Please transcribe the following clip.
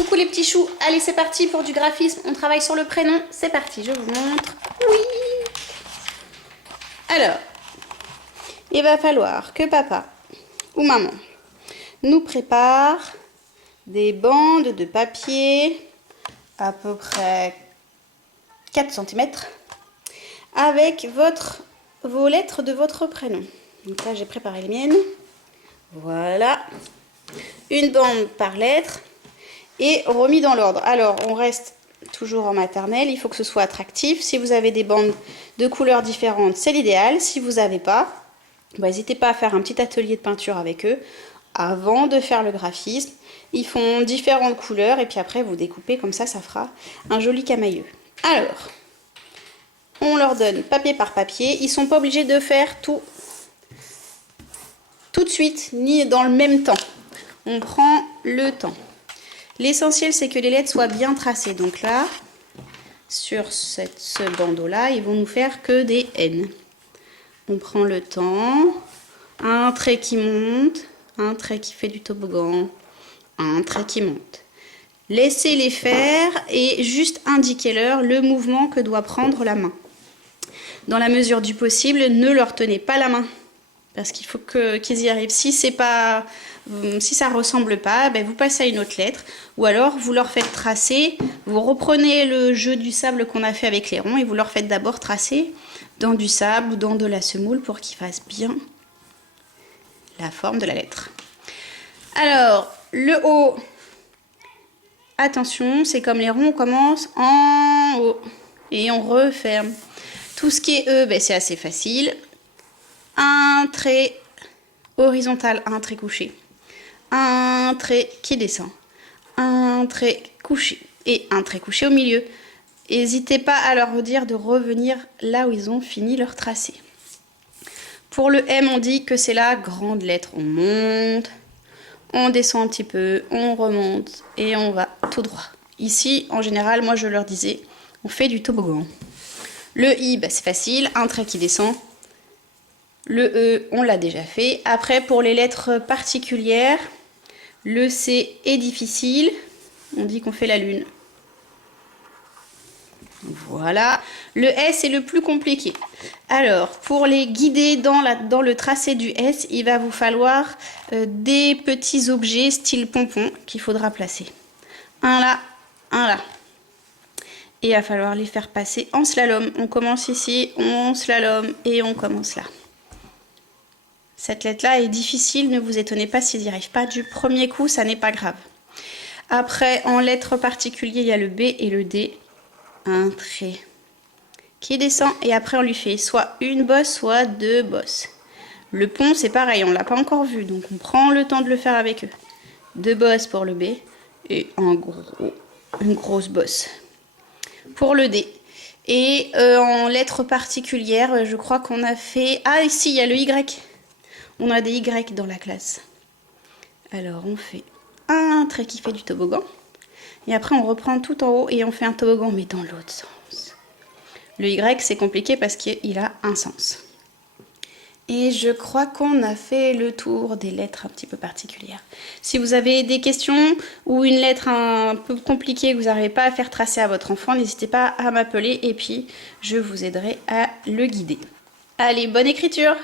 Coucou les petits choux, allez c'est parti pour du graphisme, on travaille sur le prénom, c'est parti, je vous montre. Oui. Alors, il va falloir que papa ou maman nous prépare des bandes de papier à peu près 4 cm avec vos lettres de votre prénom. Donc là j'ai préparé les miennes. Voilà. Une bande par lettre et remis dans l'ordre. Alors on reste toujours en maternelle, il faut que ce soit attractif. Si vous avez des bandes de couleurs différentes, c'est l'idéal. Si vous n'avez pas, n'hésitez pas à faire un petit atelier de peinture avec eux avant de faire le graphisme. Ils font différentes couleurs et puis après vous découpez comme ça, ça fera un joli camailleux. Alors, on leur donne papier par papier. Ils ne sont pas obligés de faire tout de suite, ni dans le même temps. On prend le temps. L'essentiel, c'est que les lettres soient bien tracées. Donc là, sur ce bandeau-là, ils vont nous faire que des N. On prend le temps. Un trait qui monte, un trait qui fait du toboggan, un trait qui monte. Laissez-les faire et juste indiquez-leur le mouvement que doit prendre la main. Dans la mesure du possible, ne leur tenez pas la main. Parce qu'il faut qu'ils y arrivent. Si ça ressemble pas, ben vous passez à une autre lettre. Ou alors vous leur faites tracer. Vous reprenez le jeu du sable qu'on a fait avec les ronds et vous leur faites d'abord tracer dans du sable ou dans de la semoule pour qu'ils fassent bien la forme de la lettre. Alors, le haut, attention, c'est comme les ronds, on commence en haut et on referme. Tout ce qui est E, ben c'est assez facile. Un trait horizontal, un trait couché. Un trait qui descend. Un trait couché et un trait couché au milieu. N'hésitez pas à leur dire de revenir là où ils ont fini leur tracé. Pour le M, on dit que c'est la grande lettre. On monte, on descend un petit peu, on remonte et on va tout droit. Ici, en général, moi je leur disais, on fait du toboggan. Le I, bah, c'est facile, un trait qui descend. Le E, on l'a déjà fait. Après, pour les lettres particulières, le C est difficile. On dit qu'on fait la lune. Voilà. Le S est le plus compliqué. Alors, pour les guider dans le tracé du S, il va vous falloir des petits objets style pompon qu'il faudra placer. Un là, un là. Et il va falloir les faire passer en slalom. On commence ici, on slalom et on commence là. Cette lettre-là est difficile, ne vous étonnez pas s'ils n'y arrivent pas du premier coup, ça n'est pas grave. Après, en lettres particulières, il y a le B et le D. Un trait qui descend et après on lui fait soit une bosse, soit deux bosses. Le pont, c'est pareil, on ne l'a pas encore vu, donc on prend le temps de le faire avec eux. Deux bosses pour le B et une grosse bosse pour le D. Et en lettres particulières, je crois qu'on a fait... Ah, ici, il y a le Y. On a des Y dans la classe. Alors, on fait un trait qui fait du toboggan. Et après, on reprend tout en haut et on fait un toboggan, mais dans l'autre sens. Le Y, c'est compliqué parce qu'il a un sens. Et je crois qu'on a fait le tour des lettres un petit peu particulières. Si vous avez des questions ou une lettre un peu compliquée que vous n'arrivez pas à faire tracer à votre enfant, n'hésitez pas à m'appeler et puis je vous aiderai à le guider. Allez, bonne écriture!